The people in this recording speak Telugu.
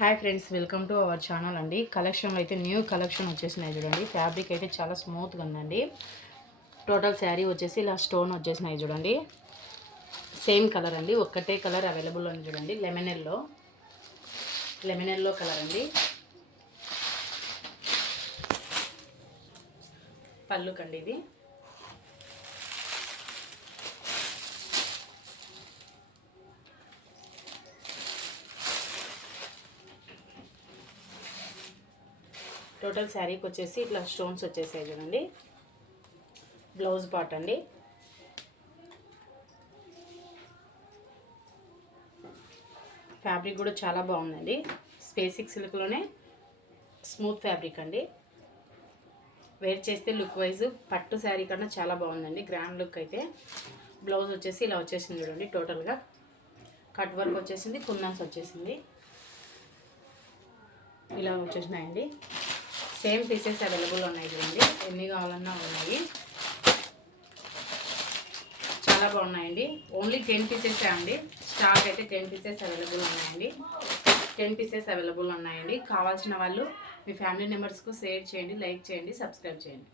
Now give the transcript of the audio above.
Hi friends, welcome to our channel అండి. కలెక్షన్లో అయితే న్యూ కలెక్షన్ వచ్చేసినాయి చూడండి. ఫ్యాబ్రిక్ అయితే చాలా స్మూత్గా ఉందండి. టోటల్ శారీ వచ్చేసి ఇలా స్టోన్ వచ్చేసినాయి చూడండి. సేమ్ కలర్ అండి, ఒక్కటే కలర్ అవైలబుల్ ఉంది చూడండి. లెమన్ ఎల్లో కలర్ అండి. పళ్ళుకండి ఇది. టోటల్ శారీకి వచ్చేసి ఇట్లా స్టోన్స్ వచ్చేసాయి చూడండి. బ్లౌజ్ పార్ట్ అండి. ఫ్యాబ్రిక్ కూడా చాలా బాగుందండి. స్పేసిక్ సిల్క్లోనే స్మూత్ ఫ్యాబ్రిక్ అండి. వేర్ చేస్తే లుక్ వైజ్ పట్టు శారీ కన్నా చాలా బాగుందండి. గ్రాండ్ లుక్ అయితే. బ్లౌజ్ వచ్చేసి ఇలా వచ్చేసింది చూడండి. టోటల్గా కట్ వర్క్ వచ్చేసింది, కుందన్స్ వచ్చేసింది, ఇలా వచ్చేసినాయండి. సేమ్ పీసెస్ అవైలబుల్ ఉన్నాయి చూడండి. ఎన్ని కావాలన్నా ఉన్నాయి. చాలా బాగున్నాయండి. ఓన్లీ 10 పీసెస్ అండి. స్టాక్ అయితే 10 పీసెస్ అవైలబుల్ ఉన్నాయండి. 10 పీసెస్ అవైలబుల్ ఉన్నాయండి. కావాల్సిన వాళ్ళు మీ ఫ్యామిలీ మెంబర్స్కు షేర్ చేయండి, లైక్ చేయండి, సబ్స్క్రైబ్ చేయండి.